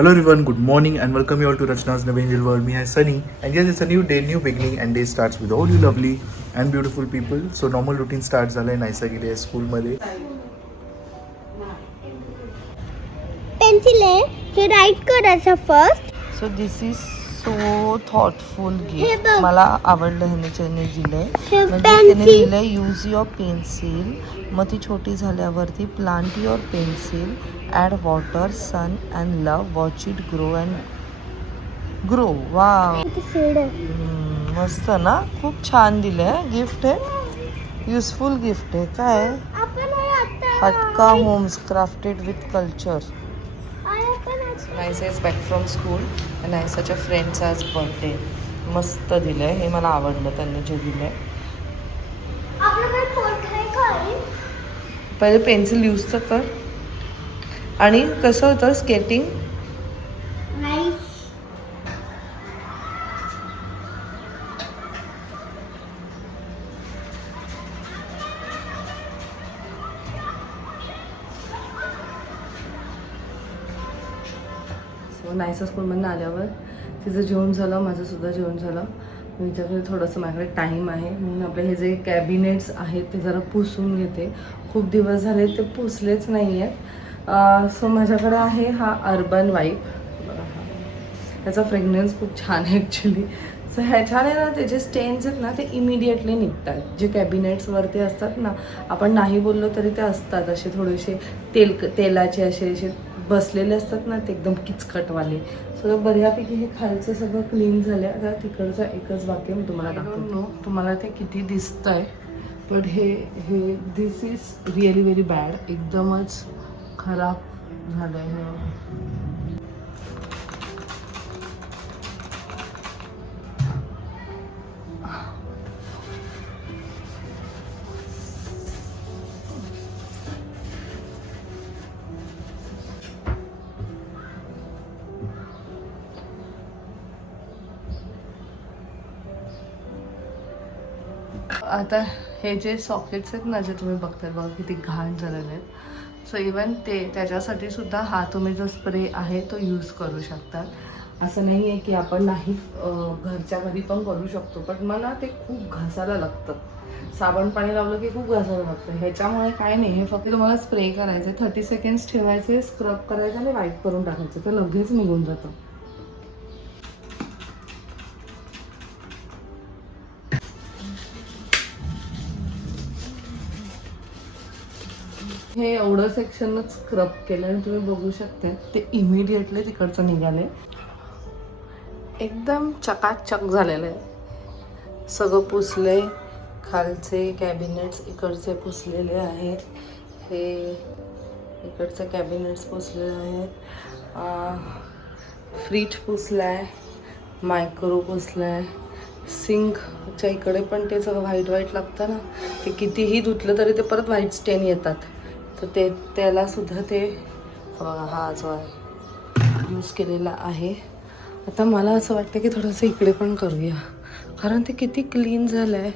Hello everyone, good morning and welcome you all to Rachna's New Angel World. Me, is Sunny, and yes, it's a new day, new beginning, and day starts with all you lovely and beautiful people. So normal routine starts झालंय नाहीसा गेले school मध्ये. Pencil आहे हे right करायचं first. So this is so thoughtful हे gift. बघ. मला आवडलं ह्याने दिलंय. हे म्हणजे त्याने pencil. लिहिलंय यूज युअर पेन्सिल. मग ती छोटी झाल्यावरती plant your pencil, add water, sun and love, watch it grow and grow. Wow, किती शेड आहे. मस्त ना. खूप छान दिलंय गिफ्ट. आहे युजफुल गिफ्ट आहे. काय आपण आता हटका होम्स क्राफ्टेड विथ कल्चर. आपण Naisa is back from school and नायसाच्या फ्रेंडचा आज बर्थडे. मस्त दिलं आहे. हे मला आवडलं त्यांनी जे दिलं आहे. आपल्याकडे पोट आहे काय. पहिले पेन्सिल यूज तर कर. आणि कसं होतं स्केटिंग. नाही सो नायसा स्कूलमधून आल्यावर तिचं जेवण झालं, माझंसुद्धा जेवण झालं. विचारलं थोडंसं माझ्याकडे टाईम आहे म्हणून आपले हे जे कॅबिनेट्स आहेत ते जरा पुसून घेते. खूप दिवस झाले ते पुसलेच नाही आहेत. सो माझ्याकडे आहे हा अर्बन वाईप. त्याचा फ्रेग्रन्स खूप छान आहे ॲक्च्युली. सो ह्याच्याने ना ते जे स्टेन्स आहेत ना ते इमिडिएटली निघतात. जे कॅबिनेट्सवरती असतात ना, आपण नाही बोललो तरी ते असतात असे थोडेसे तेलाचे असे बसलेले असतात ना, ते एकदम किचकटवाले. सो बऱ्यापैकी हे खालचं सगळं क्लीन झालं. आता तिकडचं एकच बाकी मी तुम्हाला दाखवतो. तुम्हाला ते किती दिसतंय, बट हे दिस इज रिअली व्हेरी बॅड. एकदमच खराब झालं आहे. आता हे जे सॉकेट्स आहेत ना, जे तुम्ही बघताय बघा किती घाण झालेले आहेत. सो इवन त्याच्यासाठी सुद्धा हा तुम्ही जो स्प्रे आहे तो यूज करू शकता. असं नाही आहे की आपण नाही घरच्या घरी पण करू शकतो, पण मला ते खूप घासायला लागतं. साबण पाणी लावलं की खूप घासायला लागतं. ह्याच्यामुळे काय नाही, हे फक्त तुम्हाला स्प्रे करायचं, 30 सेकंड्स ठेवायचे, स्क्रब करायचं आणि वाईट करून टाकायचं, तर लगेच निघून जातं. हे एवढं सेक्शनच स्क्रब केलं आणि तुम्ही बघू शकता ते इमिडिएटली तिकडचं निघाले. एकदम चकाचक झालेलं आहे. सगळं पुसले. खालचे कॅबिनेट्स इकडचे पुसलेले आहेत. हे इकडचे कॅबिनेट्स पुसलेले आहेत. फ्रीज पुसला आहे. मायक्रो पुसला आहे. सिंकच्या इकडे पण ते सगळं व्हाईट लागतं ना, ते कितीही धुतलं तरी ते परत व्हाईट स्टेन येतात. तर त्यालासुद्धा ते हा जो आहे यूज केलेला आहे. आता मला असं वाटतं की थोडंसं इकडे पण करूया, कारण ते किती क्लीन झालं आहे.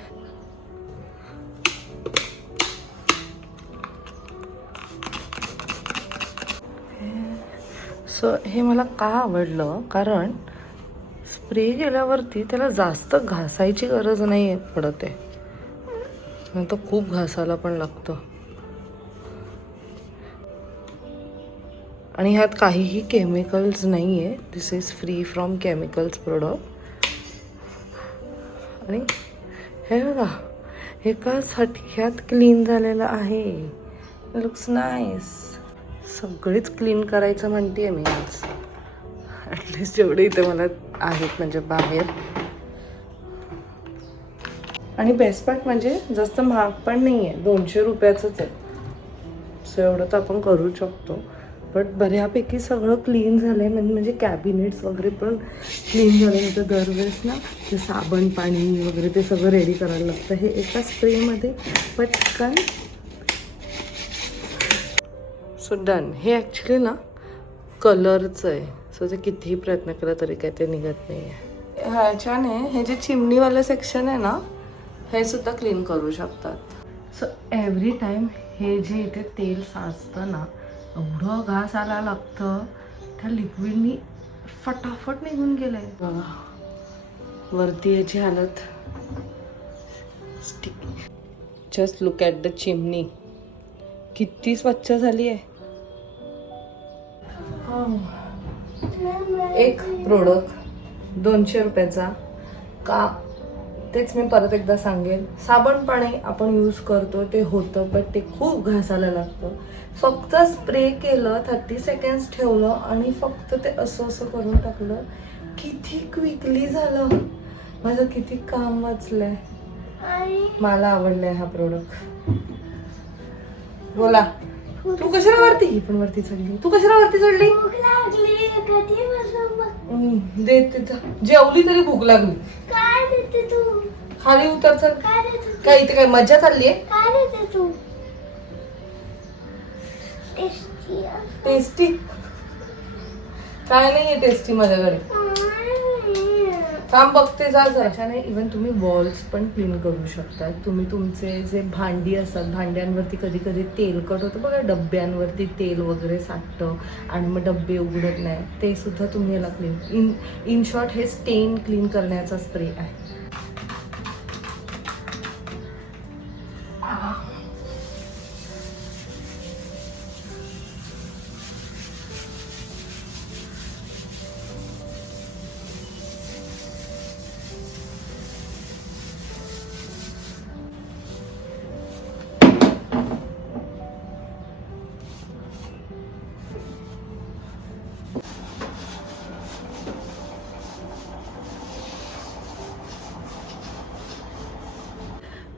सो हे मला का आवडलं, कारण स्प्रे केल्यावरती त्याला जास्त घासायची गरज नाही पडत आहे. नंतर खूप घासायला पण लागतं. आणि ह्यात काहीही केमिकल्स नाही आहे. This is free from chemicals product. आणि हे बघा, एकासाठी ह्यात क्लीन झालेलं आहे. Looks nice. सगळीच क्लीन करायचं म्हणते मी आज, ॲटलिस्ट जेवढे इथे मला आहेत म्हणजे बाहेर. आणि बेस्ट पार्ट म्हणजे जास्त महाग पण नाही आहे, 200 रुपयाचंच आहे. सो एवढं तर आपण करू शकतो. बट बऱ्यापैकी सगळं क्लीन झालं आहे. म्हणजे कॅबिनेट्स वगैरे पण क्लीन झाले. नंतर दरवेळेस ना ते साबण पाणी वगैरे ते सगळं रेडी करायला लागतं. हे एका स्प्रेमध्ये पटकन. So done. हे ॲक्च्युली ना कलरचं आहे. सो ते कितीही प्रयत्न केला तरी काय ते निघत नाही आहे. ह्याच्याने हे जे चिमणीवालं सेक्शन आहे ना, हे सुद्धा क्लीन करू शकतात. सो एव्हरी टाईम हे जे इथे तेल साचतं ना, एवढं घास आला लागतं ह्या लिक्विडनी फटाफट निघून गेलंय बघा. वरती याची हालत just look at the chimney, किती स्वच्छ झाली आहे. एक प्रोडक्ट 200 रुपयाचा का, तेच मी परत एकदा सांगेन. साबण पाणी आपण यूज करतो ते होतं, पण ते खूप घासायला लागतं. फक्त स्प्रे केलं, 30 सेकंड्स ठेवलं आणि फक्त ते असं असं करून टाकलं, किती क्विकली झालं. माझं किती काम वाचलंय. मला आवडलंय हा प्रोडक्ट. बोला, तू कशाला वरती, ही पण वरती चढली. तू कशाला वरती चढली? भूक लागली कधी बसून देते जा. जेवली तरी भूक लागली. काय देते तू? खाली उतर चल. काय देते तू? काय इथे काय मज्जा चालली आहे? काय देते तू? टेस्टी आहे. टेस्टी काय नाहीये टेस्टी माझ्याकडे. काम बघते जा जरा. त्याच्याने इव्हन तुम्ही वॉल्स पण क्लीन करू शकता. तुम्ही तुमचे जे भांडी असतात, भांड्यांवरती कधी कधी तेलकट होतं बघा, डब्यांवरती तेल वगैरे साठतं आणि मग डब्बे उघडत नाही, ते सुद्धा तुम्ही याला क्लीन इन शॉर्ट हे स्टेन क्लीन करण्याचा स्प्रे आहे.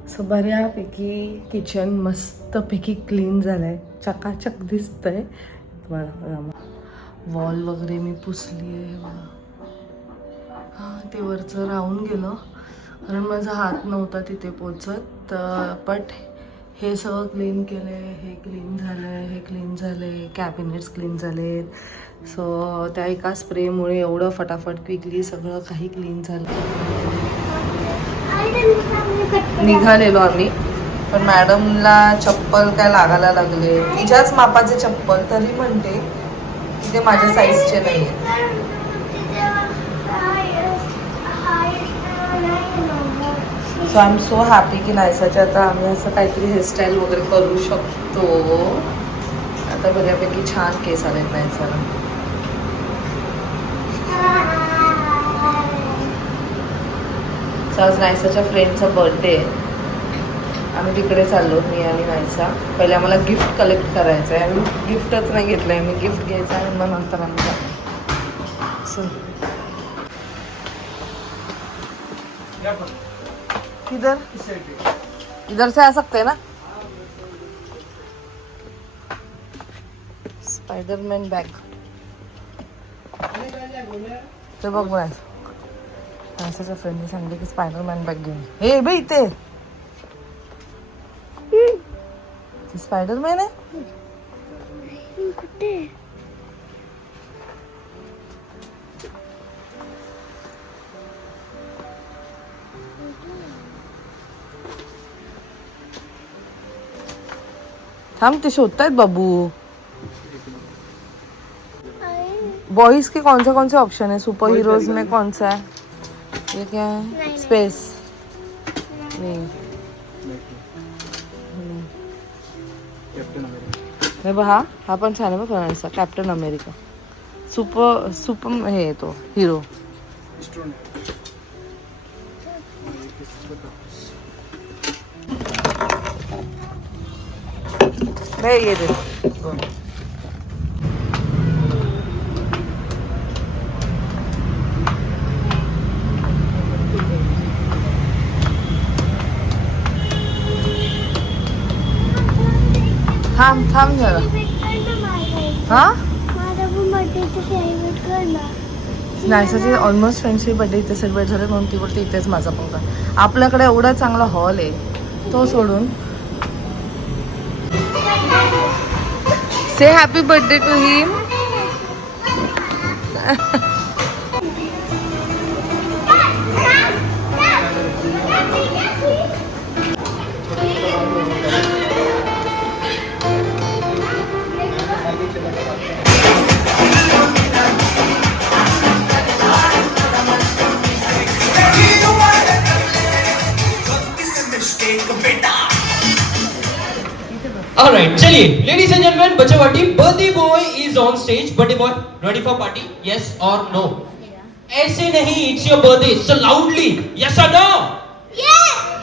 सो बऱ्यापैकी किचन मस्तपैकी क्लीन झालं आहे, चकाचक दिसतं आहे. वॉल वगैरे मी पुसली आहे बघा. हां, ते वरचं राहून गेलं कारण माझा हात नव्हता तिथे पोचत. बट हे सगळं क्लीन केलं आहे, हे क्लीन झालं आहे, हे क्लीन झालं आहे, कॅबिनेट्स क्लीन झाले आहेत. सो त्या एका स्प्रेमुळे एवढं फटाफट क्विकली सगळं काही क्लीन झालं. निघालेलो आम्ही, पण मॅडमला चप्पल काय लागायला लागले. तिच्याच मापाचे चप्पल, तरी म्हणते की ते माझ्या साईजचे नाही. So I am so happy की नायसाच्या आता आम्ही असं काहीतरी हेअरस्टाईल वगैरे करू शकतो. आता बऱ्यापैकी छान केस आलेत नायसाला. आज नायसाच्या फ्रेंडचा बर्थडे आहे. आम्ही तिकडे चाललो, मी आणि नायसा. पहिले आम्हाला गिफ्ट कलेक्ट करायचं आहे. आम्ही गिफ्टच नाही घेतलं आहे. मी गिफ्ट घ्यायचं आहे आणि मग नंतर आम्ही जाऊ. किधर इधर से आ सकते हैं ना. स्पाइडरमैन बैग ते बघ बघ. नायसाच्या फ्रेंडने सांगितलं की स्पायडरमॅन बॅग घेऊन. हे बे इथे स्पायडरमॅन आहे. कुठे? थांब, ते शोधतायत बाबू. बॉयज के कौन से ऑप्शन है? सुपर हीरोज में कौन सा है? ये क्या है? स्पेस नहीं. हे बघा, हा पण छान आहे बघ. असा कॅप्टन अमेरिका. सुपर हे तो हिरो. ये दे. थांब जरा. हा, नायसाची ऑलमोस्ट फ्रेंडची बर्थडे इथे सेलिब्रेट झाले म्हणून ती बोलते इथेच माझा पण का. आपल्याकडे एवढा चांगला हॉल आहे, तो सोडून. Say happy birthday to him. Alright, चलिए, ladies and gentlemen, बच्चा party, birthday boy is on stage. Birthday boy, ready for party? Yes or no? ऐसे नहीं, it's your birthday, so loudly. Yes or no?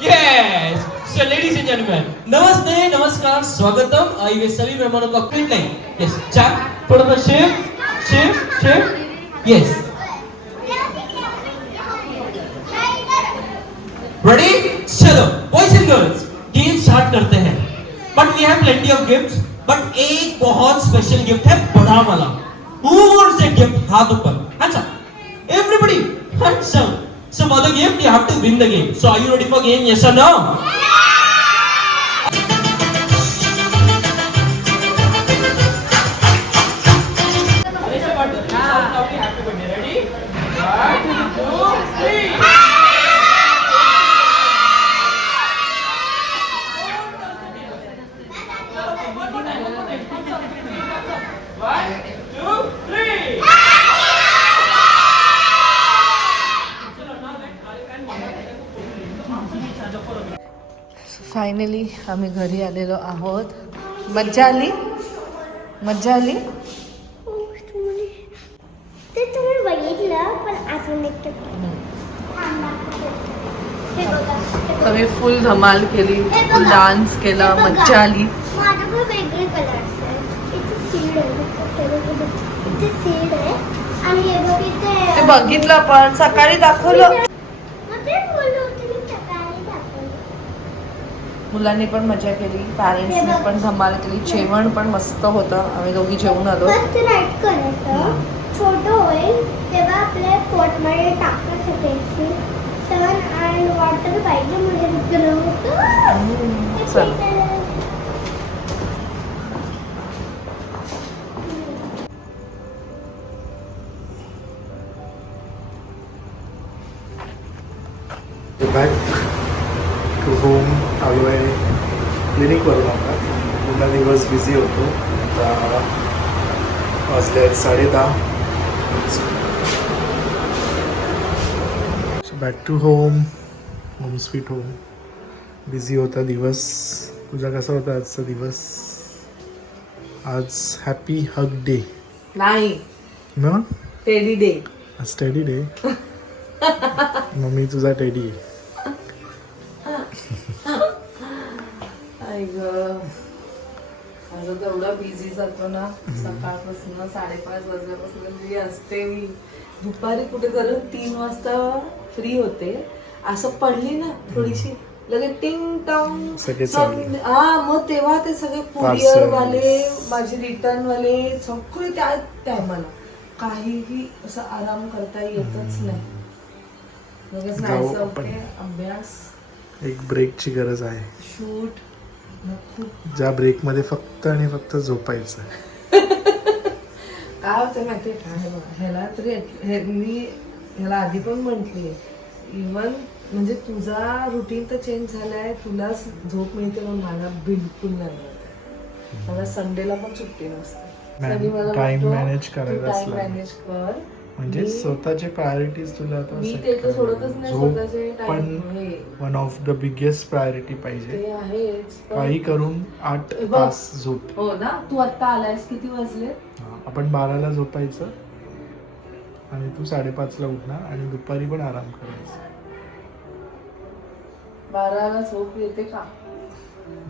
Yes. So ladies and gentlemen, नमस्ते, नमस्कार, स्वागतम. आइए सभी मेहमानों का क्विट नहीं. Yes, चैप, थोड़ा सा shift. Yes. Ready? चलो, boys and girls, game start करते हैं. But we have plenty of gifts. But एक बहुत special gift है बड़ा वाला. Who wants that gift? हाथ ऊपर. Hands up. Everybody, hands up. So for the gift, you have to win the game. So are you ready for game? Yes or no? Ready? 1, 2, 3. Finally आम्ही घरी आलेलो आहोत. मज्जा आली. ते तुम्ही बघितलं पण अजून एक हे बघा आम्ही फुल धमाल केली, फुल डान्स केला, मज्जा आली. माझ्याकडे वेगळे कलर्स आहेत. इथे सीड आहे, इथे सीड आहे आणि हे बघ इथे ते बघितलं पण सकाळी दाखवलं. मग ते बोललो होते मी सकाळी दाखवलं. मुलांनी पण मजा केली, पॅरेंट्सनी पण धमाल केली. जेवण पण मस्त होतं. आम्ही दोघी जेवून आलो. फर्स्ट राईट करायचं, छोटं होईल तेव्हा आपल्या पोटमध्ये टाकता शकायची. सन अँड वॉटर पाहिजे म्हणजे ग्रो होतं. बॅक टू होम आलो आहे क्लिनिकवरून. आता पूर्ण दिवस बिझी होतो. आता वाजले आहेत 10:30. So back to home sweet home. Busy होता दिवस. तुझा कसा होता आजचा दिवस? आज हॅपी हग डे नाही, ना? Teddy day. आज टेडी डे. मम्मी तुझा टेडी आहे. आई ग, माझं तेवढा बिझी जातो ना. सकाळपासून 5:30 वाजल्यापासून मी असते. मी दुपारी कुठे जर 3 वाजता फ्री होते. असं पडली ना थोडीशी लगेच टिंग टॉंग सगळे चालले. मग तेव्हा ते सगळे कुरिअर वाले, माझे रिटर्न वाले सगळे त्या टायमाला काहीही असं आराम करता येतच नाही. लगेच जाऊ नाहीचं आपण. ओके, अभ्यास, एक ब्रेकची गरज आहे. शूट. ज्या ब्रेकमध्ये फक्त आणि फक्त झोपायचं. काय होतं माहिती काय ह्याला तरी मी ह्याला आधी पण म्हटली इवन म्हणजे तुझा रुटीन तर चेंज झालाय, तुला झोप मिळते पण मला बिलकुल नाही मिळत. मला संडेला पण सुट्टी नसते. टाइम मॅनेज करायला टाइम मॅनेज कर. म्हणजे स्वतःचे प्रायोरिटीज तुला आता मी set ते तर करायला सोडतच नाही. झोप स्वतःचे पण time one of the biggest priority पाहिजे. ते आहेच. काही करून 8 बघ. तास झोप. हो ना. तू आता आलायस किती वाजले? आपण 12ला झोपायचं आणि तू 5:30ला उठणार आणि दुपारी पण आराम करायचा. 12ला झोप येते का?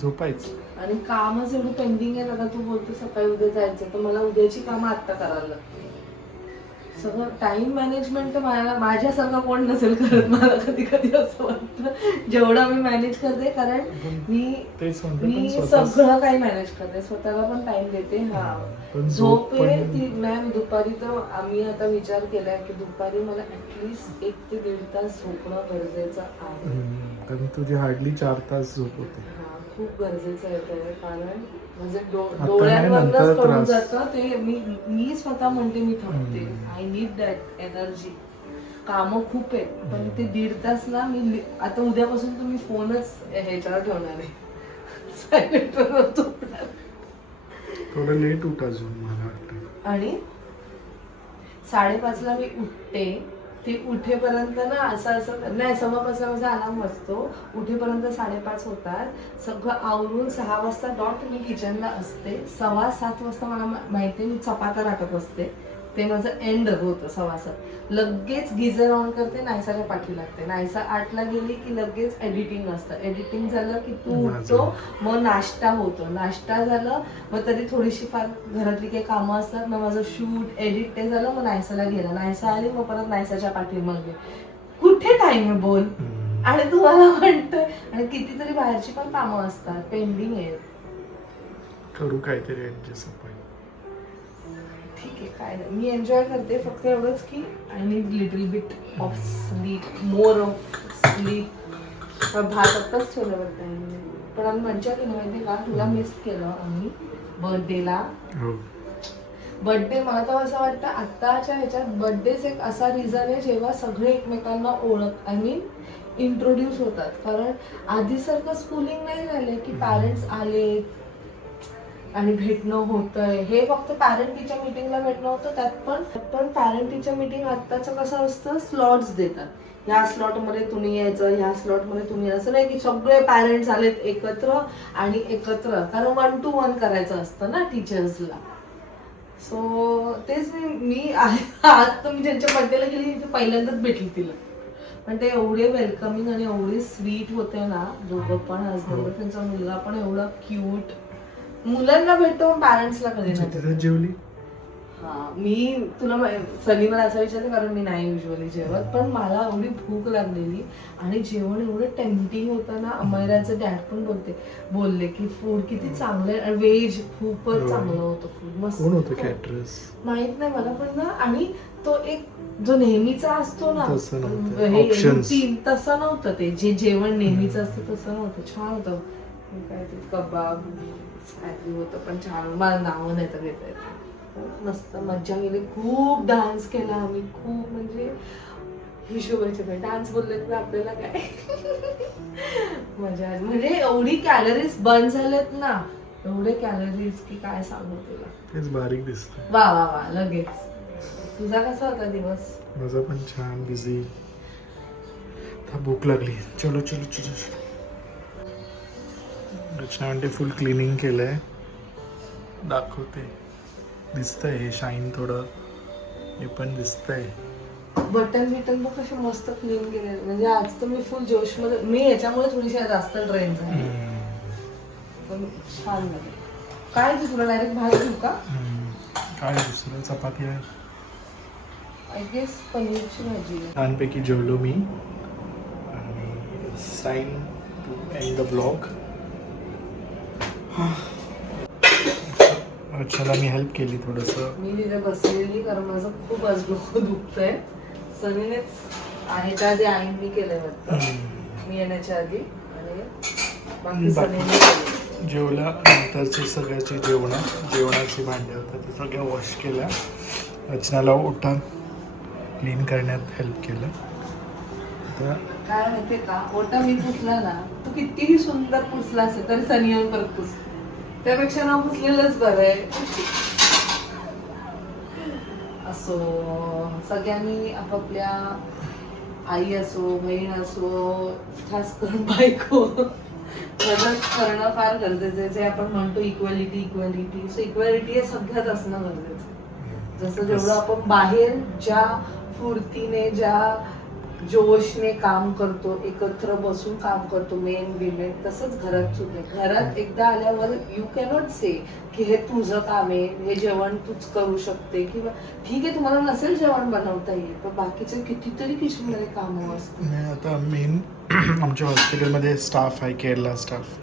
झोपायचं. आणि कामच एवढं पेंडिंग आहे ना. तू बोलतो सकाळी उद्या जायचं, तर मला उद्याची कामं आत्ता करायला लागते. सगळं टाइम मॅनेजमेंट तर माझ्यासारखं कोण नसेल करत. मला कधी कधी असं वाटतं जेवढं मी मॅनेज करते, कारण मी सगळं काही मॅनेज करते. स्वतःला पण टाइम देते. झोप ती मॅम दुपारी तर आम्ही आता विचार केलाय की दुपारी मला ऍटलीस्ट 1 ते 1.5 तास झोपणं गरजेचं आहे. कारण तुझी हार्डली 4 तास झोप होते. खूप गरजेचं आहे ते, कारण म्हणजे डोळ्यांवरच करून जातं ते. मी स्वतः म्हणते मी थकते. I need that energy. कामं खूप आहेत पण ते 1.5 तास ना मी आता उद्यापासून तुम्ही फोनच ह्याच्यावर ठेवणार आहे. सायलेंटवर झोपणार. थोडं लेट उठ अजून मला वाटतं. आणि 5:30ला मी उठते. ती उठेपर्यंत ना असं नाही, 6:15 माझा अलार्म वाजतो, उठेपर्यंत 5:30 होतात. सगळं आवरून 6 वाजता डॉट मी किचनला असते. 6:15 वाजता मला माहिती मी चपात्या टाकत असते, ते माझं एंड होतं 6:15. लगेच गिझर ऑन करते, नायसाच्या पाठी लागते. नायसा 8ला गेली की लगेच एडिटिंग असतं. एडिटिंग झालं की तू उठतो, मग नाश्ता होतो. नाश्ता झालं मग तरी थोडीशी फार घरातली काही कामं असतात, मग माझं शूट एडिट ते झालं, मग नायसाला गेलं. नायसा आली मग परत नायसाच्या पाठी मग कुठे टाइम आहे बोल. आणि तुम्हाला म्हणतोय, आणि कितीतरी बाहेरची पण कामं असतात, पेंडिंग आहेत. करू काहीतरी ऍडजस्ट आपण. ठीक आहे, काय नाही, मी एन्जॉय करते. फक्त एवढंच की I need little bit of sleep, more of sleep. भात आत्ताच ठेवलं बघताय, पण आम्ही मज्जा केली माहिती का, तुला मिस केलं आम्ही बर्थडेला. बर्थडे मला तर असं वाटतं आत्ताच्या ह्याच्यात बर्थडेच एक असा रिझन आहे जेव्हा सगळे एकमेकांना ओळख आय मीन इंट्रोड्यूस होतात. कारण आधीसारखं स्कूलिंग नाही झालंय की पॅरेंट्स आले आणि भेटणं होतंय. हे फक्त पॅरेंट टीचर मीटिंगला भेटणं होतं, त्यात पण पॅरेंट टीचर मीटिंग आत्ताचं कसं असतं, स्लॉट्स देतात. ह्या स्लॉटमध्ये तुम्ही यायचं, ह्या स्लॉटमध्ये तुम्ही असं नाही की सगळे पॅरेंट्स आलेत एकत्र आणि एकत्र, कारण 1 to 1 करायचं असतं ना टीचर्सला. सो तेच मी आज तर मी ज्यांच्या बर्थडेला गेली तिथे पहिल्यांदाच भेटली तिला, पण ते एवढे वेलकमिंग आणि एवढे स्वीट होते ना दोघं पण. हजबंड त्यांचा मुलगा पण एवढा क्यूट. मुलांना भेटतो पॅरेंट्सला कधी नाही. जेवली हा, मी तुला सनी मला असं विचारते कारण मी नाही युजली जेवत, पण मला एवढी भूक लागलेली आणि जेवण एवढं टेम्पटिंग होतं ना. अमैराचं डॅड पण बोलले की फूड किती चांगलं आहे, व्हेज खूपच चांगलं होतं फूड, मस्त. कोण होतं कॅटरर्स माहित नाही मला, पण ना आणि तो एक जो नेहमीचा असतो ना ऑप्शन्स, तसं नव्हतं. ते जे जेवण नेहमीचं असतं तसं नव्हतं. छान होतं, काय ते कबाब काहीतरी होतं, पण छान. मला नावं नाही तर घेता येतं. मस्त मज्जा केली, खूप डान्स केला आम्ही, खूप म्हणजे हिशोबाचे काय डान्स बोलले तर आपल्याला काय मजा आली. म्हणजे एवढी कॅलरीज बर्न झालेत ना, एवढे कॅलरीज की काय सांगू तुला. तेच बारीक दिसतं. वा वा वा. लगेच तुझा कसा होता दिवस? माझा पण छान बिझी. भूक लागली. चलो चलो चलो चलो. रचना म्हणते फुल क्लिनिंग केलंय, दाखवते. दिसतंय हे शाईन थोडं, हे पण दिसतंय. बटन बिटन पण कसे मस्त क्लीन केले. म्हणजे आज तर मी फुल जोशमध्ये, मी याच्यामुळे थोडीशी जास्त ट्रेन झाली, पण छान झालं. काय तू तुला डायरेक्ट भात घेऊ का? काय दुसरं चपाती आहे. आय गेस पनीरची भाजी आहे. छानपैकी जेवलो मी आणि sign to end the blog. अच्छा, मी हेल्प केली थोडंसं. मी तिथे बसलेली कारण माझं खूप आज डोकं दुखतंय. सनीनेच आहे त्या आधी आईंनी केलंय वाटतं मी येण्याच्या आधी, आणि बाकी सनीने केलं. जेवला नंतरचे सगळ्याची जेवणाची भांड्या होत्या ते सगळ्या वॉश केल्या. रचनाला ओटा क्लीन करण्यात हेल्प केलं. आता काय माहितीये का, ओटा मी पुसला ना, तू कितीही सुंदर पुसला असेल तरी सनी येऊन परत पुस, त्यापेक्षा ना पुसलेलंच बरं आहे. असो, सगळ्यांनी आपापल्या आई असो, बहीण असो, खास करून बायको मदत करणं फार गरजेचं आहे. जे आपण म्हणतो इक्वॅलिटी, सो इक्वॅलिटी हे सगळ्यात असणं गरजेचं आहे. जसं जेवढं आपण बाहेर ज्या फुर्तीने, ज्या जोशने काम करतो, एकत्र बसून काम करतो मेन विमेन, तसंच घरात सुद्धा. घरात एकदा आल्यावर यू कॅनॉट से की हे तुझं काम आहे, हे जेवण तूच करू शकते, किंवा ठीक आहे तुम्हाला नसेल जेवण बनवता येईल, पण बाकीचे कितीतरी किचनमध्ये कामं असतात. नाही, आता मेन आमच्या हॉस्पिटलमध्ये स्टाफ आहे, केरला स्टाफ.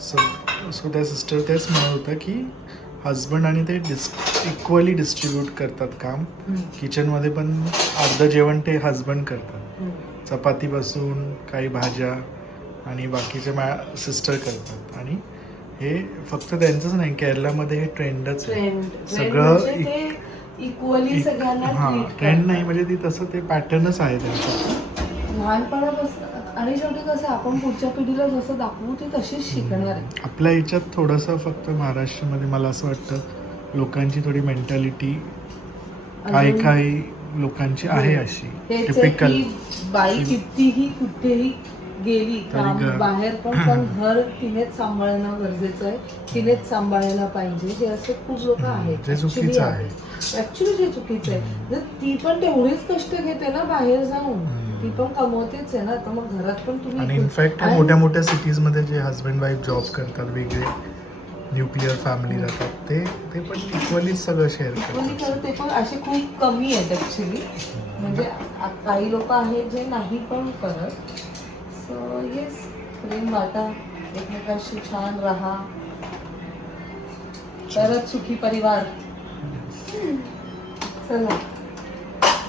सो त्या सिस्टर तेच म्हणत होतं की हजबंड आणि ते इक्वली डिस्ट्रीब्यूट करतात काम. किचनमध्ये पण अर्धं जेवण ते हजबंड करतात, चपातीपासून काही भाज्या, आणि बाकीचे सिस्टर करतात. आणि हे फक्त त्यांचंच नाही, केरलामध्ये हे ट्रेंडच आहे सगळं. इक्वली सगळ्यांना ट्रेंड नाही म्हणजे ती तसं ते पॅटर्नच आहे त्यांचं लहानपणापासून. आणि शेवटी कसं आपण पुढच्या पिढीला जसं दाखवू ते तशीच शिकणार आहे. आपल्या ह्याच्यात थोडंसं फक्त महाराष्ट्रामध्ये मला असं वाटतं लोकांची थोडी मेंटॅलिटी काही लोकांची आहे अशी हेच आहे टिपिकल. की बाई कितीही कुठेही गेली काम घर. बाहेर पण घर तिनेच सांभाळणं गरजेचं आहे, तिनेच सांभाळायला पाहिजे, हे असे खूप लोक आहेत. जे चुकीचं आहे. ऍक्च्युली जे चुकीचं आहे, जर ती पण तेवढीच कष्ट घेते ना बाहेर जाऊन, ती पण कमवतेच आहे ना, तर मग घरात पण तुम्ही आणि इनफॅक्ट आणि- मोठ्या मोठ्या सिटीजमध्ये जे हजबंड वाईफ जॉब करतात, वेगळे न्यूक्लिअर फॅमिली राहतात, ते पण इक्वली सगळं शेअर Equally करतात. खरं ते पण असे खूप कमी आहेत ऍक्च्युली, म्हणजे काही लोक आहेत जे नाही पण करत. सो येस, प्रेम वाटा, एकमेकांशी छान राहा, तरच सुखी परिवार. चला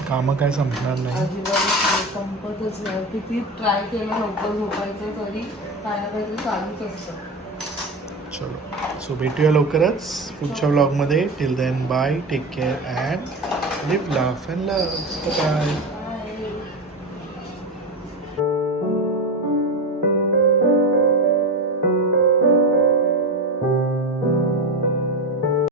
कामं काय संपणार नाही. अजिबात संपतच नाही. किती ट्राय केलं लवकर झोपायचं तरी काय ना काहीतरी चालूच असतं. चलो, सो भेटूया लवकरच पुढच्या व्लॉगमध्ये. Till then bye, take care and live, laugh and love. Bye.